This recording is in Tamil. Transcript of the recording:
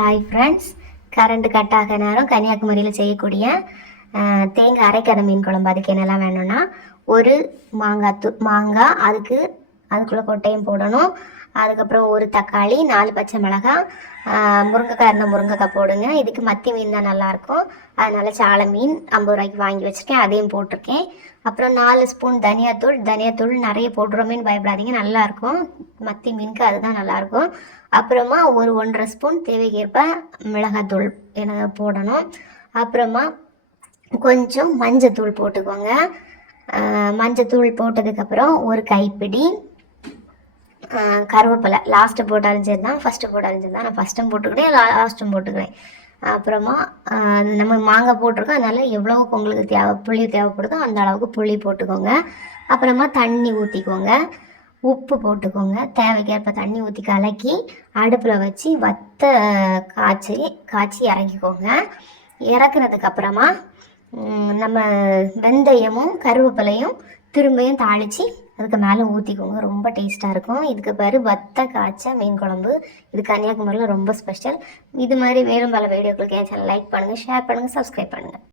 ஹாய் ஃப்ரெண்ட்ஸ் கரண்ட் கட் ஆக நேரம் கன்னியாகுமரியில் செய்யக்கூடிய தேங்காய் அரைக்காத மீன் குழம்பு. அதுக்கு என்னெல்லாம் வேணும்னா ஒரு மாங்காய் து மாங்காய் அதுக்கு அதுக்குள்ளே கொட்டையும் போடணும். அதுக்கப்புறம் ஒரு தக்காளி நாலு பச்சை மிளகாய் முருங்கைக்காய் இருந்தால் முருங்கைக்காய் போடுங்க. இதுக்கு மத்தி மீன் தான் நல்லாயிருக்கும். அதனால் சாலை மீன் ஐம்பது ரூபாய்க்கு வாங்கி வச்சுருக்கேன். அதையும் போட்டிருக்கேன். அப்புறம் நாலு ஸ்பூன் தனியாத்தூள். தனியாத்தூள் நிறைய போடுறோமேன்னு பயப்படாதீங்க. நல்லாயிருக்கும். மத்தி மீனுக்கு அதுதான் நல்லாயிருக்கும் அப்புறமா ஒரு ஒன்றரை ஸ்பூன் தேவைக்கேற்ப மிளகாத்தூள் எனக்கு போடணும். அப்புறமா கொஞ்சம் மஞ்சத்தூள் போட்டுக்கோங்க. மஞ்சத்தூள் போட்டதுக்கப்புறம் ஒரு கைப்பிடி கருவேப்பிலை. லாஸ்ட்டு போட்டாலும் சரி தான் ஃபஸ்ட்டு போட்டாலும் சரி தான் நான் ஃபஸ்ட்டும் போட்டுக்கிறேன் லாஸ்ட்டும் போட்டுக்கிறேன். அப்புறமா நம்ம மாங்காய் போட்டிருக்கோம் அதனால் எவ்வளோக்கு உங்களுக்கு தேவை புளி தேவைப்படுதோ அந்த அளவுக்கு புளி போட்டுக்கோங்க. அப்புறமா தண்ணி ஊற்றிக்கோங்க உப்பு போட்டுக்கோங்க. தேவைக்கேற்ப தண்ணி ஊற்றி கலக்கி அடுப்பில் வச்சு வத்த காய்ச்சி காய்ச்சி இறக்கிக்கோங்க. இறக்குனதுக்கு அப்புறமா நம்ம வெந்தயமும் கருவேப்பிலையும் திரும்பியும் தாளித்து அதுக்கு மேலே ஊற்றிக்கோங்க ரொம்ப டேஸ்ட்டாக இருக்கும். இதுக்கு பேர் வத்த காய்ச்ச மீன் குழம்பு. இது கன்னியாகுமரியில் ரொம்ப ஸ்பெஷல். இது மாதிரி மேலும் பல வீடியோக்களுக்கு என் சேனல் லைக் பண்ணுங்கள் ஷேர் பண்ணுங்கள் சப்ஸ்கிரைப் பண்ணுங்கள்